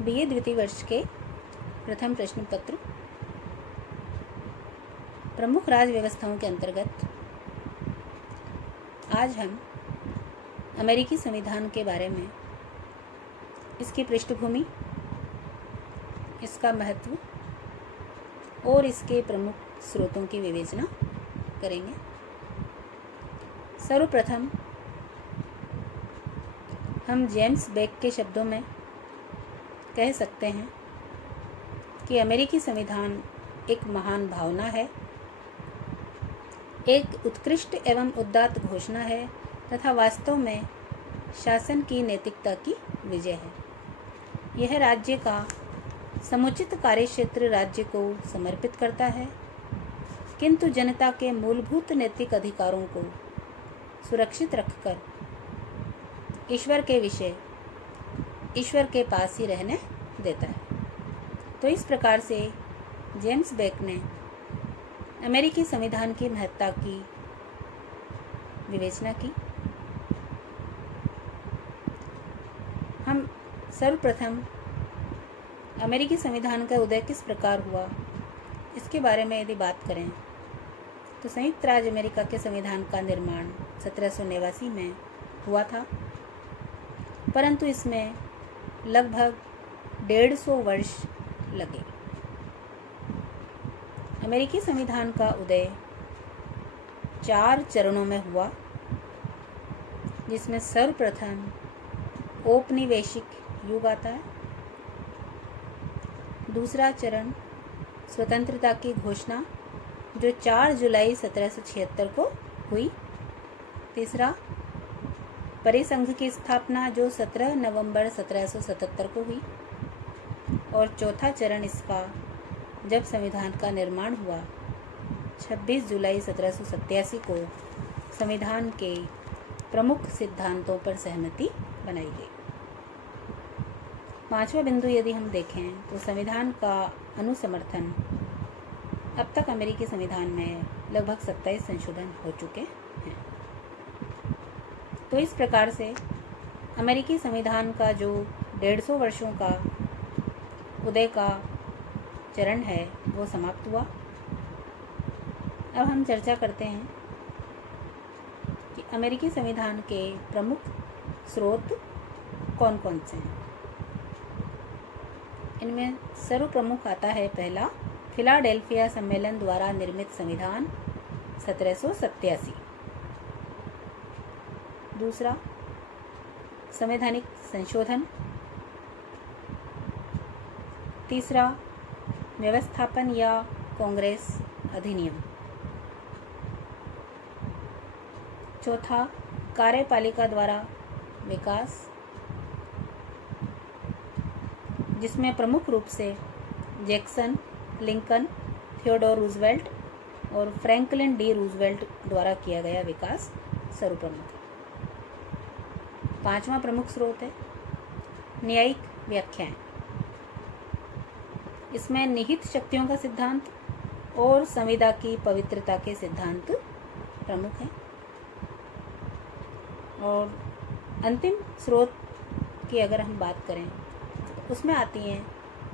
BA द्वितीय वर्ष के प्रथम प्रश्न पत्र प्रमुख राज्य व्यवस्थाओं के अंतर्गत आज हम अमेरिकी संविधान के बारे में, इसकी पृष्ठभूमि, इसका महत्व और इसके प्रमुख स्रोतों की विवेचना करेंगे। सर्वप्रथम हम जेम्स बेक के शब्दों में कह सकते हैं कि अमेरिकी संविधान एक महान भावना है, एक उत्कृष्ट एवं उदात्त घोषणा है तथा वास्तव में शासन की नैतिकता की विजय है। यह राज्य का समुचित कार्यक्षेत्र राज्य को समर्पित करता है, किंतु जनता के मूलभूत नैतिक अधिकारों को सुरक्षित रखकर ईश्वर के विषय ईश्वर के पास ही रहने देता है। तो इस प्रकार से जेम्स बेक ने अमेरिकी संविधान की महत्ता की विवेचना की। हम सर्वप्रथम अमेरिकी संविधान का उदय किस प्रकार हुआ, इसके बारे में यदि बात करें तो संयुक्त राज्य अमेरिका के संविधान का निर्माण 1789 में हुआ था, परंतु इसमें लगभग 150 वर्ष लगे। अमेरिकी संविधान का उदय 4 चरणों में हुआ, जिसमें सर्वप्रथम औपनिवेशिक युग आता है। दूसरा चरण स्वतंत्रता की घोषणा, जो 4 जुलाई 1776 को हुई। तीसरा परिसंघ की स्थापना, जो 17 नवंबर 1777 को हुई। और चौथा चरण इसका जब संविधान का निर्माण हुआ 26 जुलाई 1787 को संविधान के प्रमुख सिद्धांतों पर सहमति बनाई गई। पांचवा बिंदु यदि हम देखें तो संविधान का अनुसमर्थन, अब तक अमेरिकी संविधान में लगभग 27 संशोधन हो चुके हैं। तो इस प्रकार से अमेरिकी संविधान का जो 150 वर्षों का उदय का चरण है वो समाप्त हुआ। अब हम चर्चा करते हैं कि अमेरिकी संविधान के प्रमुख स्रोत कौन कौन से हैं। इनमें सर्वप्रमुख आता है पहला, फिलाडेल्फिया सम्मेलन द्वारा निर्मित संविधान 1787। दूसरा, संवैधानिक संशोधन। तीसरा, व्यवस्थापन या कांग्रेस अधिनियम। चौथा, कार्यपालिका द्वारा विकास, जिसमें प्रमुख रूप से जैक्सन, लिंकन, थियोडोर रूजवेल्ट और फ्रैंकलिन डी रूजवेल्ट द्वारा किया गया विकास सर्वप्रमुख है। पांचवा प्रमुख स्रोत है न्यायिक व्याख्याएं। इसमें निहित शक्तियों का सिद्धांत और संविदा की पवित्रता के सिद्धांत प्रमुख हैं। और अंतिम स्रोत की अगर हम बात करें तो उसमें आती हैं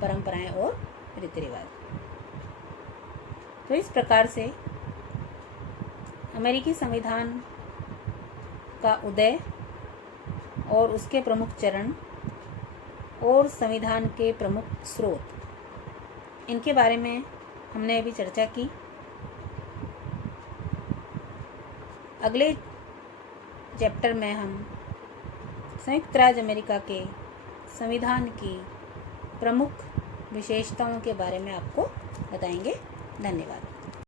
परंपराएं और रीति रिवाज। तो इस प्रकार से अमेरिकी संविधान का उदय और उसके प्रमुख चरण और संविधान के प्रमुख स्रोत, इनके बारे में हमने अभी चर्चा की। अगले चैप्टर में हम संयुक्त राज्य अमेरिका के संविधान की प्रमुख विशेषताओं के बारे में आपको बताएंगे। धन्यवाद।